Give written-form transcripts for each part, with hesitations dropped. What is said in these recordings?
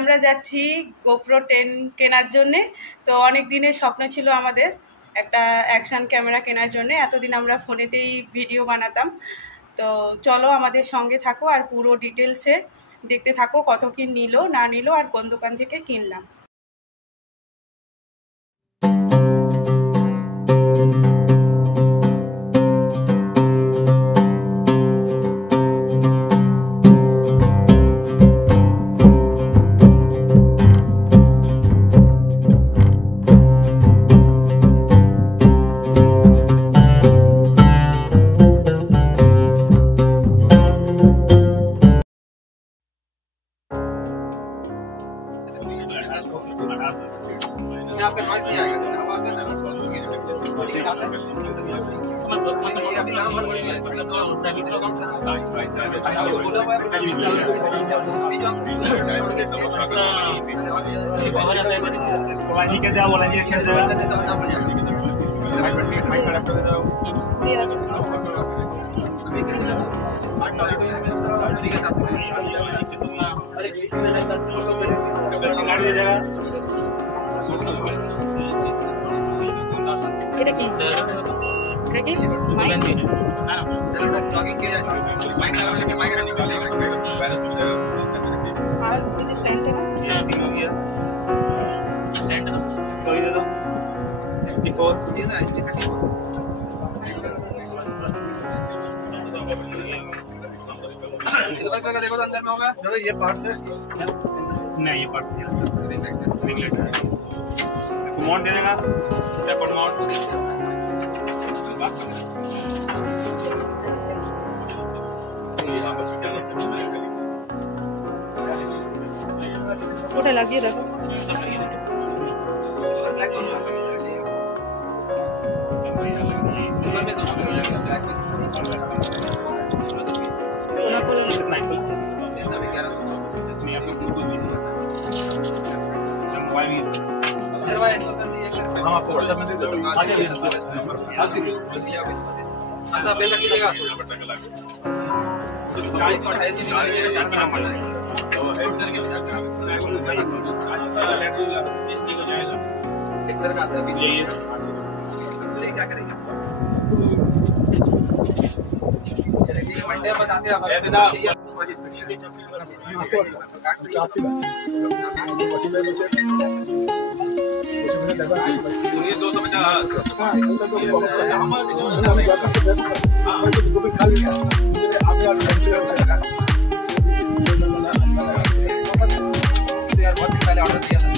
আমরা যাচ্ছি গোপ্রো 10 কেনার জন্যে। তো অনেক দিনের স্বপ্ন ছিল আমাদের একটা অ্যাকশন ক্যামেরা কেনার জন্য। এতদিন আমরা ফোনেতেই ভিডিও বানাতাম। তো চলো আমাদের সঙ্গে থাকো আর পুরো ডিটেলসে দেখতে থাকো কত কি নিল না নিল আর কোন দোকান থেকে কিনলাম। आपका नॉइस नहीं आएगा जैसे हवा का ना ठीक है आता है ये अभी नाम भर बोलेंगे मतलब डिस्काउंट का बोला हुआ है बाहर आता है बोलेंगे क्या दिया बोलेंगे क्या दिया नाम भर जाएगा माइक में रख दे दो अभी कर दो ठीक है साहब अरे गाड़ी दे जाएगा এটা কি এটা কি মাইক না चलो तो ब्लॉगिंग किया जाए माइक लगा लेके माइक रखने के लिए और कुछ स्टैंड है ना हो गया स्टैंड ना कोई दे दो 34 ये ना ST34 सिल्वर कलर का देखो तो अंदर में होगा दादा ये पार्ट्स है नहीं ये पार्ट नहीं रिंग लाइट है माउंट दे देगा ट्राइपॉड माउंट को देखिए ওটা লাগিয়ে দেখো ब्लैक दोनों सिल्वर में दोनों ब्लैक में সোনা করে कितना है सेम था 1100 नहीं आपको बिल्कुल भी नहीं मोबाइल भी दरवाजा तो कर दिया हम आपको व्हाट्सएप में दे देंगे आगे ले सकते हैं आसिफ भैया बिल बता दे आता बिल लगेगा तो 428 जी निकाल के 4 का नंबर है तो एडिटर के पास डिस्ट्रिक्ट हो जाएगा एक्सर का आता है अभी ये क्या करेंगे चलिए ठीक है मंडे बताते हैं ऐसे ना ये 250 यार बहुत दिन पहले ऑर्डर दिया था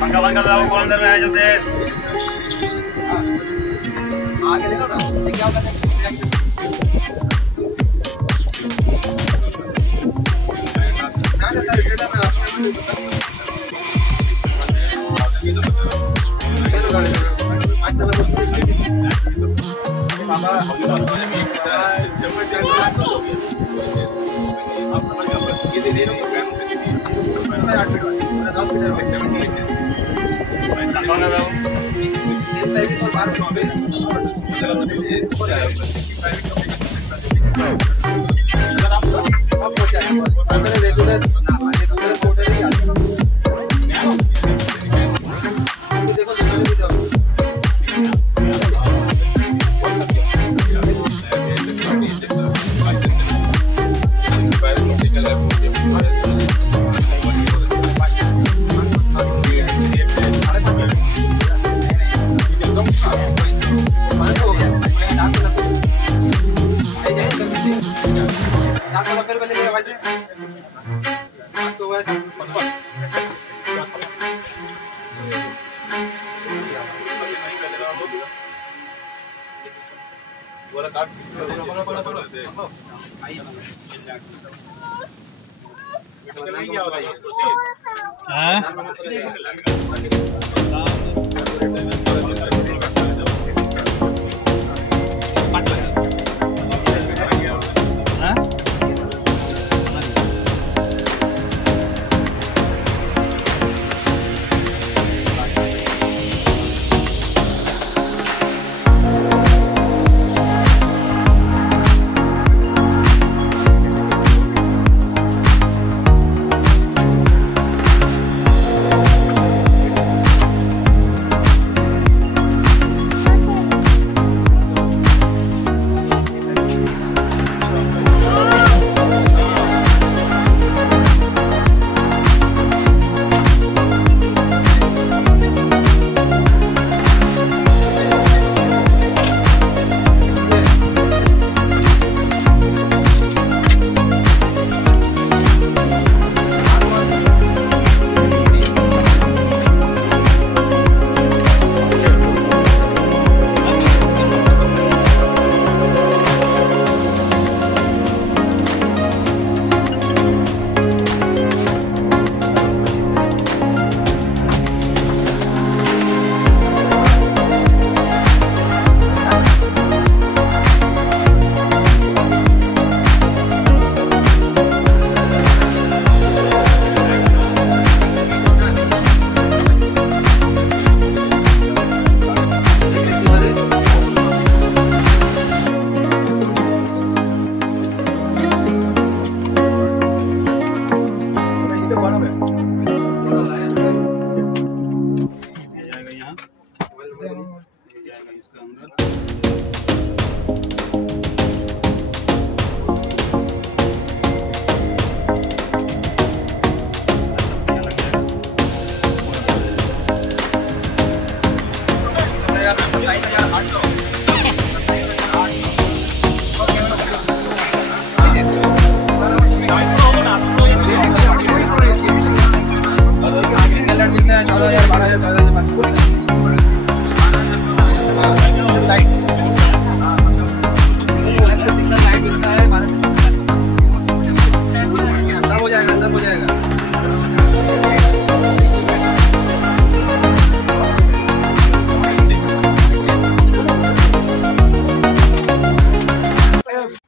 पंखा दबाओ कौन अंदर में आया जब से आगे देखो ना ये क्या होता है ना ना सर इधर में आज तक बाबा ये दे रहे हो 8 फीट 10 फीट 670 इंचेस कौन है वो सेम साइज और 12 नॉबे अगर आप हो जाएगा अगर रेगुलर ना रेगुलर कोटर ही आता है देखो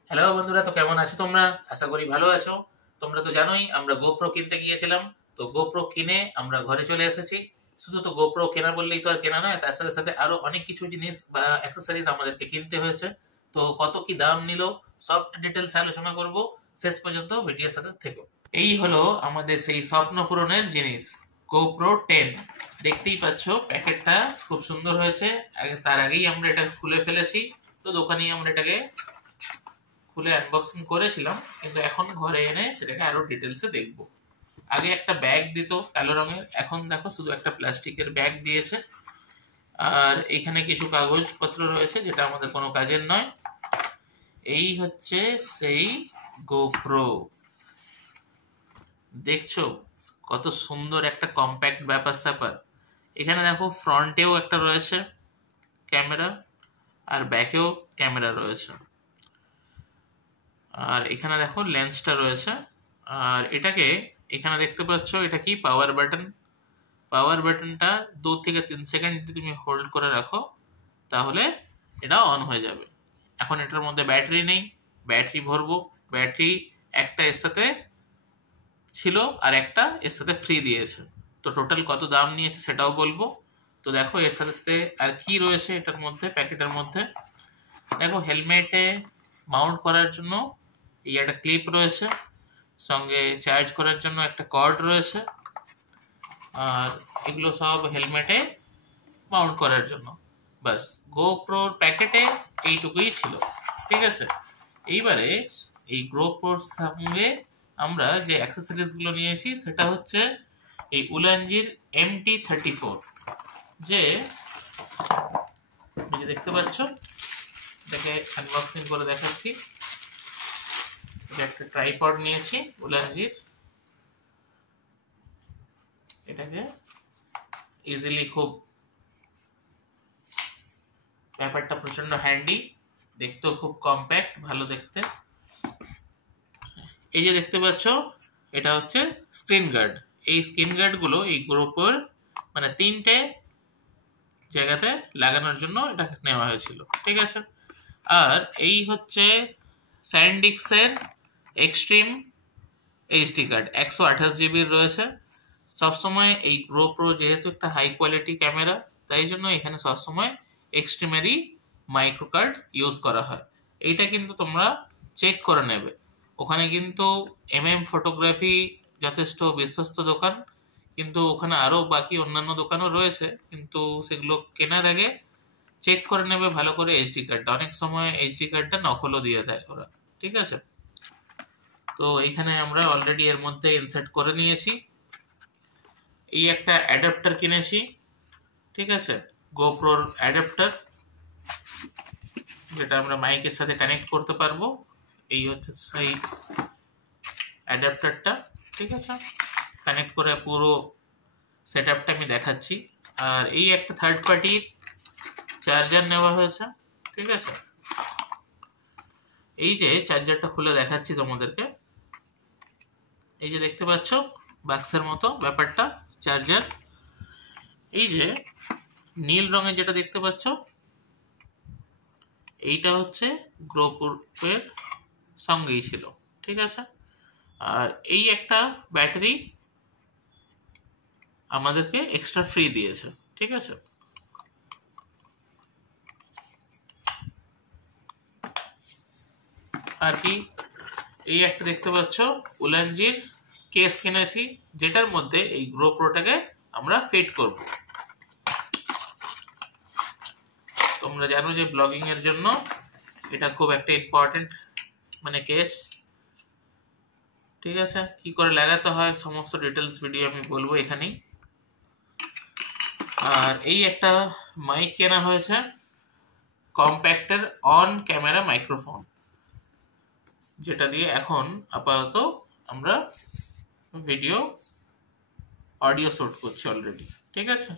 হ্যালো বন্ধুরা, তো কেমন আছো তোমরা? আশা করি ভালো আছো। তোমরা তো জানোই আমরা গোপ্রো কিনতে গিয়েছিলাম, তো গোপ্রো কিনে আমরা ঘরে চলে এসেছি। শুধু তো গোপ্রো কেনা বললেই তো আর কেনা নয়, তার সাথে সাথে আরো অনেক কিছু জিনিস বা অ্যাক্সেসরিজ আমাদেরকে কিনতে হয়েছে। তো কত কি দাম নিল সব ডিটেলস আলোচনা করব, শেষ পর্যন্ত ভিডিওর সাথে থেকো। এই হলো আমাদের সেই স্বপ্ন পূরণের জিনিস, গোপ্রো 10। দেখতেই পাচ্ছ প্যাকেটটা খুব সুন্দর হয়েছে। তার আগেই আমরা এটা খুলে ফেলেছি, তো দোকানেই আমরা এটাকে খুলে আনবক্সিং করেছিলাম, কিন্তু এখন ঘরে এনে সেটাকে আরো ডিটেলসে দেখব। আগে একটা ব্যাগ দিত কালো রঙের, এখন দেখো শুধু একটা প্লাস্টিকের ব্যাগ দিয়েছে। আর এখানে কিছু কাগজপত্র রয়েছে যেটা আমাদের কোনো কাজের নয়। এই হচ্ছে সেই গোপ্রো, দেখছো কত সুন্দর একটা কম্প্যাক্ট ব্যাপার স্যাপার। এখানে দেখো ফ্রন্টেও একটা রয়েছে ক্যামেরা, আর ব্যাকেও ক্যামেরা রয়েছে। আর এখানে দেখো লেন্সটা রয়েছে। আর এটাকে এখানে দেখতে পাচ্ছ এটা কি পাওয়ার বাটন। পাওয়ার বাটনটা 2 থেকে 3 সেকেন্ড যদি তুমি হোল্ড করে রাখো তাহলে এটা অন হয়ে যাবে। এখন এটার মধ্যে ব্যাটারি নেই, ব্যাটারি ভরবো। ব্যাটারি একটা এর সাথে ছিল আর একটা এর সাথে ফ্রি দিয়েছে, তো টোটাল কত দাম নিয়েছে সেটাও বলবো। তো দেখো এর সাথে সাথে আর কি রয়েছে এটার মধ্যে, প্যাকেটের মধ্যে দেখো হেলমেটে মাউন্ট করার জন্য এই একটা ক্লিপ রয়েছে, সঙ্গে চার্জ করার জন্য একটা কর্ড রয়েছে, আর এগুলো সব হেলমেটে মাউন্ট করার জন্য। বাস, গোপ্রোর প্যাকেটে এইটুকুই ছিল, ঠিক আছে। এইবারে এই গোপ্রোর সঙ্গে আমরা যে অ্যাক্সেসরিজ গুলো নিয়েছি সেটা হচ্ছে এই উলানজির MT34, যে দেখতে পাচ্ছ। এটাকে আনবক্সিং করে দেখাচ্ছি। এটা একটা ট্রাইপড নিয়েছি উলানজির, এটাকে ইজিলি, খুব ব্যাপারটা প্রচন্ড হ্যান্ডি, দেখতেও খুব কম্প্যাক্ট, ভালো দেখতে। এই যে দেখতে পাচ্ছ, এটা হচ্ছে স্ক্রিন গার্ড। এই স্ক্রিন গার্ড গুলো এই গ্রুপের মানে 3টে জায়গাতে লাগানোর জন্য এটা নেওয়া হয়েছিল, ঠিক আছে। আর এই হচ্ছে স্যান্ডিক্সের এক্সট্রিম এইচডি কার্ড, 128 জিবির রয়েছে। সবসময় এই GoPro যেহেতু একটা হাই কোয়ালিটি ক্যামেরা, তাই জন্য এখানে সবসময় এক্সট্রিমেরই মাইক্রো কার্ড ইউজ করা হয়। এইটা কিন্তু তোমরা চেক করে নেবে। ওখানে কিন্তু ফটোগ্রাফি যথেষ্ট বিশ্বস্ত দোকান, কিন্তু ওখানে আরও বাকি অন্যান্য দোকানও রয়েছে, কিন্তু সেগুলো কেনার আগে চেক করে নেবে ভালো করে এইচডি কার্ডটা। অনেক সময় এইচডি কার্ডটা নকলও দিয়ে দেয় ওরা, ঠিক আছে। তো এখানে আমরা অলরেডি এর মধ্যে ইনসার্ট করে নিয়েছি। এই একটা অ্যাডাপ্টার কিনেছি, ঠিক আছে, GoProর অ্যাডাপ্টার, যেটা আমরা মাইকের সাথে কানেক্ট করতে পারবো। এই হচ্ছে সেই অ্যাডাপ্টারটা, ঠিক আছে। কানেক্ট করে পুরো সেটআপটা আমি দেখাচ্ছি। আর এই একটা থার্ড পার্টির চার্জার নেওয়া হয়েছে, ঠিক আছে। এই যে চার্জারটা খুলে দেখাচ্ছি তোমাদেরকে, এই যে দেখতে পাচ্ছ বাক্সের মতো ব্যাপারটা চার্জার। এই যে নীল রঙের যেটা দেখতে পাচ্ছ, এইটা হচ্ছে GoProর সঙ্গেই ছিল, ঠিক আছে। আর এই একটা ব্যাটারি আমাদেরকে এক্সট্রা ফ্রি দিয়েছে, ঠিক আছে। আর কি, এই একটা দেখতে পাচ্ছ উলানজির কেস কিনেছি, যেটার মধ্যে এই GoProটাকে আমরা ফিট করব। তোমরা জানো যে ব্লগিং এর জন্য এটা খুব একটা ইম্পর্টেন্ট মানে কেস, ঠিক আছে। কি করে লাগাতে হয় সমস্ত ডিটেলস ভিডিও আমি বলবো এখানেই। আর এই একটা মাইক কেনা হয়েছে, কম্প্যাক্টের অন ক্যামেরা মাইক্রোফোন, যেটা দিয়ে এখন আপাতত আমরা ভিডিও অডিও শুট করছি অলরেডি, ঠিক আছে।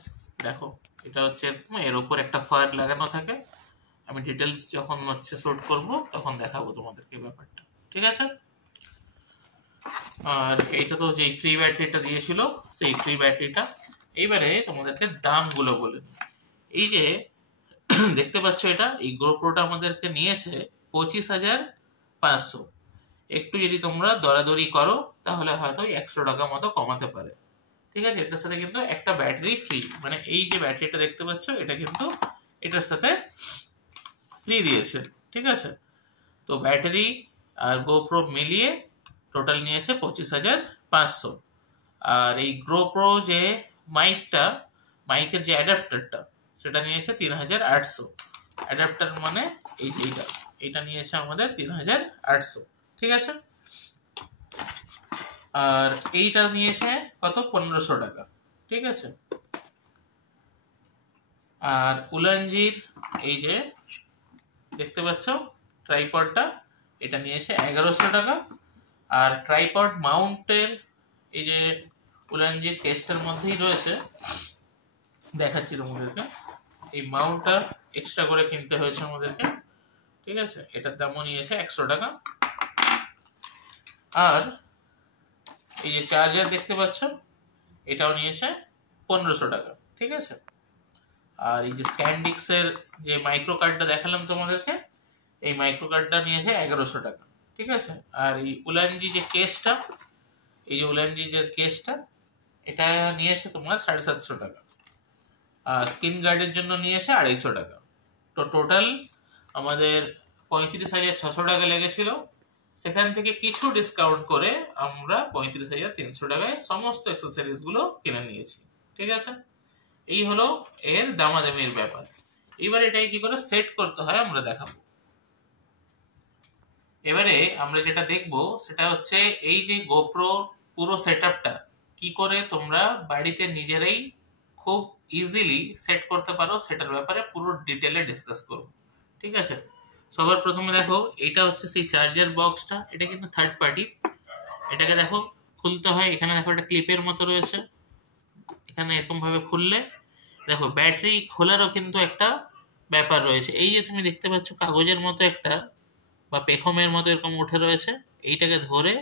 দেখো এটা হচ্ছে এর উপর একটা ফার লাগানো থাকে, আমি ডিটেলস যখন হচ্ছে শুট করব তখন দেখাবো তোমাদেরকে ব্যাপারটা, ঠিক আছে। আর এইটা তো যেই ফ্রি ব্যাটারিটা দিয়েছিল সেই ফ্রি ব্যাটারিটা। এইবারে তোমাদেরকে দামগুলো বলে দিই। এই যে দেখতে পাচ্ছ, এটা এই GoProটা আমাদেরকে নিয়েছে 25,500। একটু যদি তোমরা দরাদরি করো তাহলে হয়তো 100 টাকা মতো কমাতে পারে, ঠিক আছে। এটার সাথে কিন্তু একটা ব্যাটারি ফ্রি, মানে এই যে ব্যাটারিটা দেখতে পাচ্ছ এটা কিন্তু এটার সাথে ফ্রি দিয়েছে, ঠিক আছে। তো ব্যাটারি আর GoPro মিলিয়ে টোটাল নিয়েছে 25,500। আর এই GoPro যে মাইকের যে অ্যাডাপ্টারটা সেটা নিয়েছে 3,800। অ্যাডাপ্টার মানে এই যে এইটা নিয়েছে আমাদের 3,800, ঠিক আছে। আর এইটা নিয়েছে কত, 1,500 টাকা, ঠিক আছে। আর উলানজির এই যে দেখতে পাচ্ছ ট্রাইপডটা, এটা নিয়েছে 1,100 টাকা। আর ট্রাইপড মাউন্টের এই যে উলানজির কেসটার মধ্যেই রয়েছে, দেখাচ্ছি তোমাদেরকে। এই মাউন্টটা এক্সট্রা করে কিনতে হয়েছে আমাদেরকে, ঠিক আছে। এটার দামও নিয়েছে 100 টাকা। আর এই যে চার্জার দেখতে পাচ্ছ, এটাও নিয়েছে 1,500 টাকা, ঠিক আছে। আর এই যে স্ক্যান্ডিক্সের যে মাইক্রো কার্ডটা দেখালাম তোমাদেরকে, এই মাইক্রো কার্ডটা নিয়েছে 1,100 টাকা, ঠিক আছে। আর এই উলানজি যে কেসটা, এই যে উলানজি যে কেসটা, এটা নিয়েছে তোমার 750 টাকা। আর স্কিন গার্ডের জন্য নিয়েছে 250 টাকা। তো টোটাল আমাদের 35,600 টাকা লেগেছিল। সেখান থেকে কিছু ডিসকাউন্ট করে আমরা 35,300 টাকায় সমস্ত অ্যাক্সেসরিজ গুলো কিনে নিয়েছি, ঠিক আছে। এই হলো এর দামাদামির ব্যাপার। এবার এটাই কি করে সেট করতে হয় আমরা দেখাবো। এবারে আমরা যেটা দেখবো সেটা হচ্ছে এই যে GoPro পুরো সেটআপটা কি করে তোমরা বাড়িতে নিজেরাই খুব ইজিলি সেট করতে পারো সেটার ব্যাপারে পুরো ডিটেইলে ডিসকাস করব, ঠিক আছে। সবার প্রথমে দেখো, এটা হচ্ছে সেই চার্জার বক্সটা, এটা কিন্তু থার্ড পার্টি। এটাকে দেখো খুলতে হয়, এখানে দেখো একটা ক্লিপের মতো রয়েছে, এখানে এরকম ভাবে খুললে দেখো ব্যাটারি খোলারও কিন্তু একটা ব্যাপার রয়েছে। এই যে তুমি দেখতে পাচ্ছ কাগজের মতো একটা বা পেখমের মতো এরকম উঠে রয়েছে, এইটাকে ধরে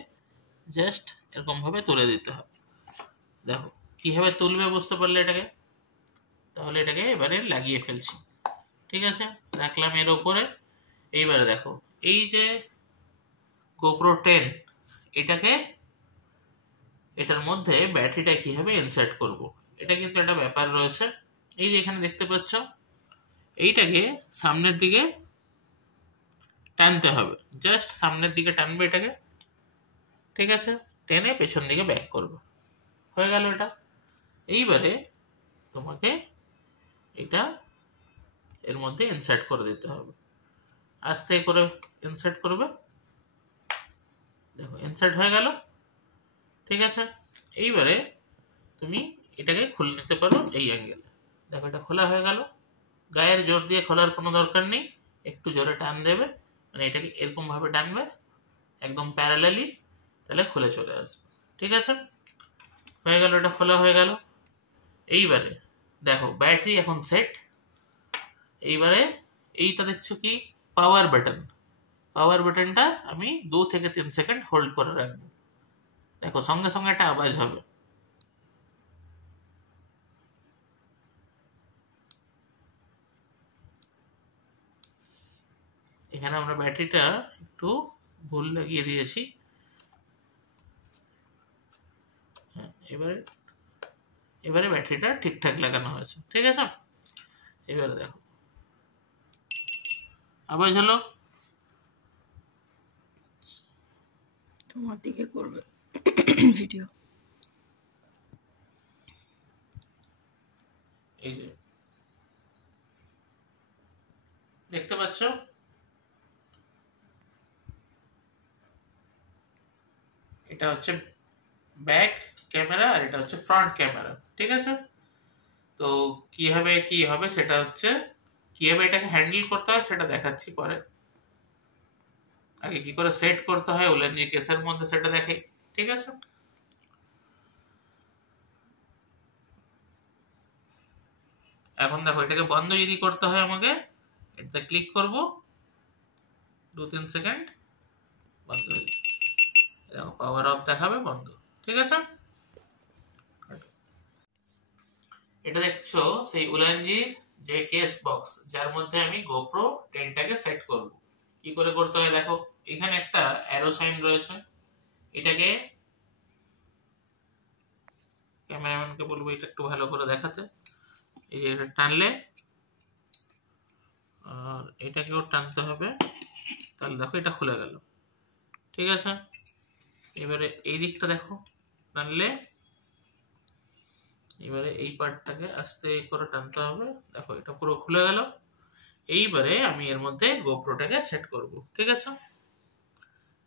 জাস্ট এরকম ভাবে তুলে দিতে হবে। দেখো কিভাবে তুলবে বুঝতে পারলে এটাকে? তাহলে এটাকে এবারে লাগিয়ে ফেলছি। ঠিক আছে, রাখলাম এর ওপরে। এইবারে দেখো এই যে GoPro 10, এটার মধ্যে ব্যাটারিটা কিভাবে ইনসার্ট করব, এটা কিন্তু একটা ব্যাপার রয়েছে। এই যে এখানে দেখতে পাচ্ছ, এইটাকে সামনের দিকে টানতে হবে, জাস্ট সামনের দিকে টানবে এটাকে। ঠিক আছে, টেনে পেছন দিকে ব্যাক করবে, হয়ে গেল এটা। এইবারে তোমাকে এটা এর মধ্যে ইনসার্ট করে দিতে হবে, আস্তে করে ইনসার্ট করবে। দেখো ইনসার্ট হয়ে গেল। ঠিক আছে, এইবারে তুমি এটাকে খুলে নিতে পারো এই অ্যাঙ্গেলে। দেখো এটা খোলা হয়ে গেল। গায়ের জোর দিয়ে খোলার কোনো দরকার নেই, একটু জোরে টান দেবে, মানে এটাকে এরকম ভাবে টানবে একদম প্যারালালি, তাহলে খুলে চলে আসবে। ঠিক আছে, হয়ে গেল, এটা খোলা হয়ে গেল। এইবারে দেখো ব্যাটারি এখন সেট। এইবারে এইটা দেখছো কি পাওয়ার বাটন, পাওয়ার বাটনটা আমি 2 থেকে 3 সেকেন্ড হোল্ড করে রাখবো। দেখো সঙ্গে সঙ্গে একটা আওয়াজ হবে। এখানে আমরা ব্যাটারিটা একটু ভুল লাগিয়ে দিয়েছি। হ্যাঁ, এবারে ব্যাটারিটা ঠিকঠাক লাগানো হয়েছে। ঠিক আছে, এবারে দেখো আওয়াজ হলো। তোমার দিকে করবে ভিডিও। এই যে দেখতে পাচ্ছ, এটা হচ্ছে ব্যাক ক্যামেরা আর এটা হচ্ছে ফ্রন্ট ক্যামেরা। ঠিক আছে, তো কিভাবে কি হবে সেটা হচ্ছে, কিভাবে এটাকে হ্যান্ডেল করতে হয় সেটা দেখাচ্ছি পরে। আগে কি করে সেট করতে হয় উলেনজি কেসের মধ্যে সেটা দেখাই। ঠিক আছে, এখন দেখো এটাকে বন্ধ যদি করতে হয় আমাকে এটাতে ক্লিক করব, 2-3 সেকেন্ড বন্ধ হয়ে যাবে। দেখো পাওয়ার অফ দেখাবে, বন্ধ। ঠিক আছে, এটা দেখছো সেই উলানজির যে কেস বক্স যার মধ্যে আমি GoPro 10টাকে সেট করব। কি করে করতে হয় দেখো, এখানে একটা অ্যারো সাইন রয়েছে, এটাকে ক্যামেরাম্যানকে বলবো এটা একটু ভালো করে দেখাতে। এই যে এটা টানলে আর এটাকেও টানতে হবে, তাহলে দেখো এটা খুলে গেল। ঠিক আছে, এবারে এই দিকটা দেখো টানলে, এবারে এই পার্টটাকে আস্তে করে টানতে হবে। দেখো এটা পুরো খুলে গেল। এইবারে আমি এর মধ্যে GoProটাকে সেট করব। ঠিক আছে,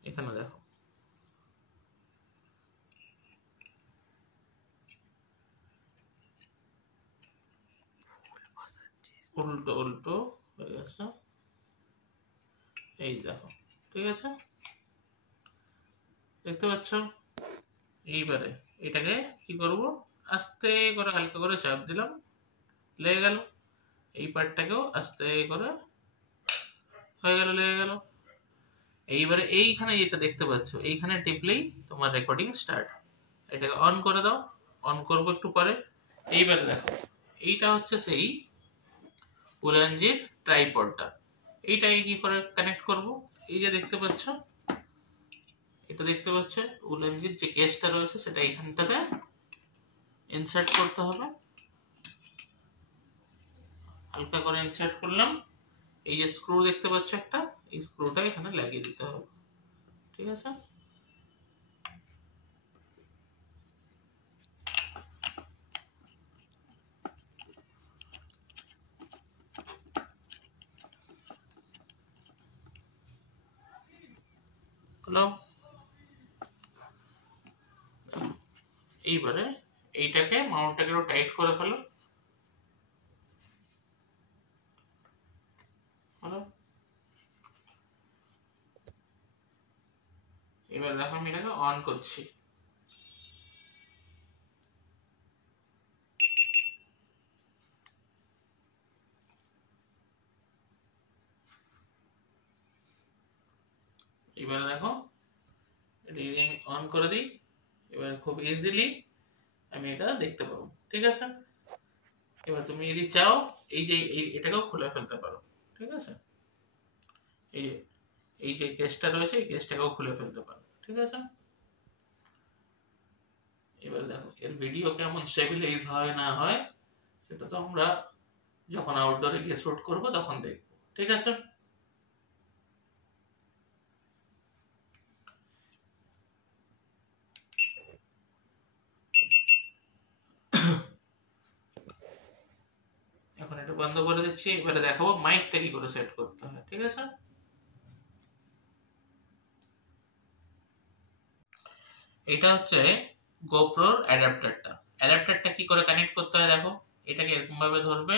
এখানে দেখো উল্টো উল্টো হয়ে গেছে, এই দেখো। ঠিক আছে, দেখতে পাচ্ছ। এইবারে এটাকে কি করব, আস্তে করে হালকা করে চাপ দিলাম, লেগে গেল। এই পার্টটাকেও আস্তে করে হয়ে গেল, লেগে গেল। এইবারে এইখানে যেটা দেখতে পাচ্ছ এইখানে টিপলেই তোমার রেকর্ডিং স্টার্ট। এটাকে অন করে দাও, অন করবো একটু পরে। এইবারে দেখো এইটা হচ্ছে সেই উলানজির ট্রাইপডটা। এইটাকে কি করে কানেক্ট করব, এই যে দেখতে পাচ্ছ, এটা দেখতে পাচ্ছ উলানজির যে কেসটা রয়েছে সেটা এইখানটাতে ইনসার্ট করতে হবে। হালকা করে ইনসার্ট করলাম। এই যে স্ক্রু দেখতে পাচ্ছ একটা, এই স্ক্রুটা এখানে লাগিয়ে দিতে হবে। ঠিক আছে, হলো। এইবারে এইটাকে মাউন্টটাকে একটু টাইট করে ফেলো। হলো, এবার দেখো আমি এটাকে অন করছি। এবারে দেখো এটা যদি আমি অন করে দিই, এবারে খুব ইজিলি আমি এটা দেখতে পাবো। ঠিক আছে, এবার তুমি যদি চাও এই যে এটাকেও খুলে ফেলতে পারো। ঠিক আছে, এই যে কেসটা রয়েছে এই কেসটাকেও খুলে ফেলতে পারো। ঠিক আছে, এবারে দেখো এর ভিডিও কেমন স্টেবিলাইজ হয় না হয় সেটা তো আমরা যখন আউটডোরে গিয়ে শুট করব তখন দেখবো। ঠিক আছে, এখন এটা বন্ধ করে দিচ্ছি। এবারে দেখাবো মাইকটা কি করে সেট করতে হয়। ঠিক আছে, এটা হচ্ছে গোপ্রোর অ্যাডাপ্টারটা কি করে কানেক্ট করতে হয় দেখো। এটাকে এরকম ভাবে ধরবে,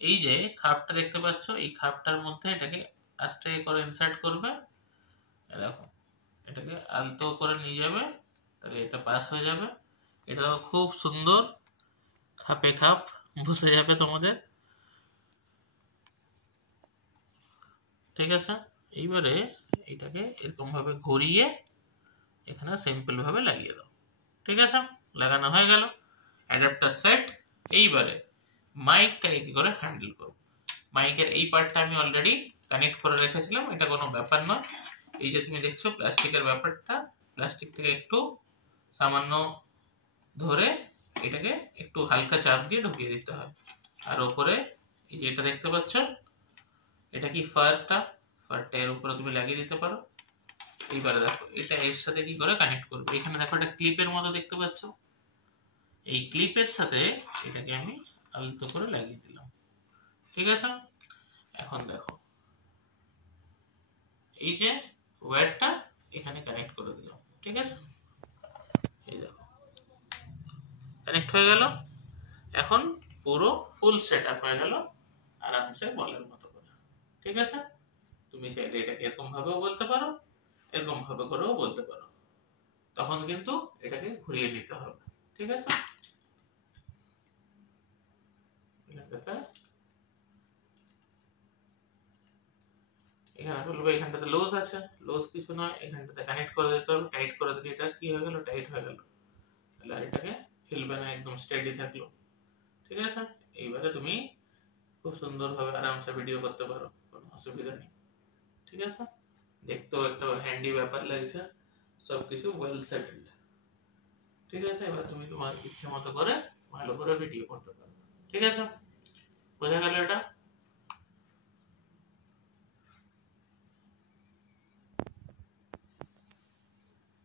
এই যে খাপটা দেখতে পাচ্ছ এই খাপটার মধ্যে এটাকে আস্তে করে ইনসার্ট করবে। দেখো এটাকে আলতো করে নিয়ে যাবে, তাহলে এটা পাস হয়ে যাবে। এটা খুব সুন্দর খাপে খাপ বসে যাবে তোমাদের। ঠিক আছে, এইবারে এটাকে এরকম ভাবে ঘুরিয়ে এখানে সিম্পল ভাবে লাগিয়ে দাও। ঠিক আছে, লাগানো হয়ে গেল, অ্যাডাপ্টার সেট। এইবারে মাইকটাকে কি করে হ্যান্ডেল করব। মাইকের এই পার্টটা আমি অলরেডি কানেক্ট করে রেখেছিলাম, এটা কোনো ব্যাপার নয়। এই যে তুমি দেখছো প্লাস্টিকের ব্যাপারটা, প্লাস্টিকটাকে একটু সামান্য ধরে এটাকে একটু হালকা চাপ দিয়ে ঢুকিয়ে দিতে হয়। আর ওপরে এই যে এটা দেখতে পাচ্ছ, এটা কি ফারটা এর উপরে তুমি লাগিয়ে দিতে পারো। এইবারে দেখো এটা এর সাথে কি করে কানেক্ট করবে। এখানে দেখো একটা ক্লিপের মতো দেখতে পাচ্ছ, এই ক্লিপের সাথে এটাকে আমি আলতো করে লাগিয়ে দিলাম। ঠিক আছে, এখন দেখো এই যে ওয়্যারটা এখানে কানেক্ট করে দিলাম। ঠিক আছে, এই দেখো কানেক্ট হয়ে গেল। এখন পুরো ফুল সেটআপ হয়ে গেল আরামসে বলের মতো করে। ঠিক আছে, তুমি চাইলে এটাকে এরকম ভাবেও বলতে পারো, এরকম ভাবে করেও বলতে পারো, তখন কিন্তু এটাকে ঘুরিয়ে নিতে হবে। ঠিক আছে, এখানে বলবো এখানটাতে লুজ আছে, লুজ কিছু নয়, এখানটাতে কানেক্ট করে দিতে হবে। টাইট করে দিলে এটা কি হয়ে গেল, টাইট হয়ে গেল। তাহলে আর এটাকে হিলবে না, একদম স্টেডি থাকলো। ঠিক আছে, এইবারে তুমি খুব সুন্দরভাবে আরামসে ভিডিও করতে পারো, কোনো অসুবিধা নেই। ঠিক আছে, দেখতেও একটা হ্যান্ডি ব্যাপার লাগছে, সবকিছু ওয়েল সেটেলড। ঠিক আছে, এবার তুমি তোমার ইচ্ছে মতো করে ভালো করে ভিডিও করতে পারো। ঠিক আছে, বোঝা গেল এটা?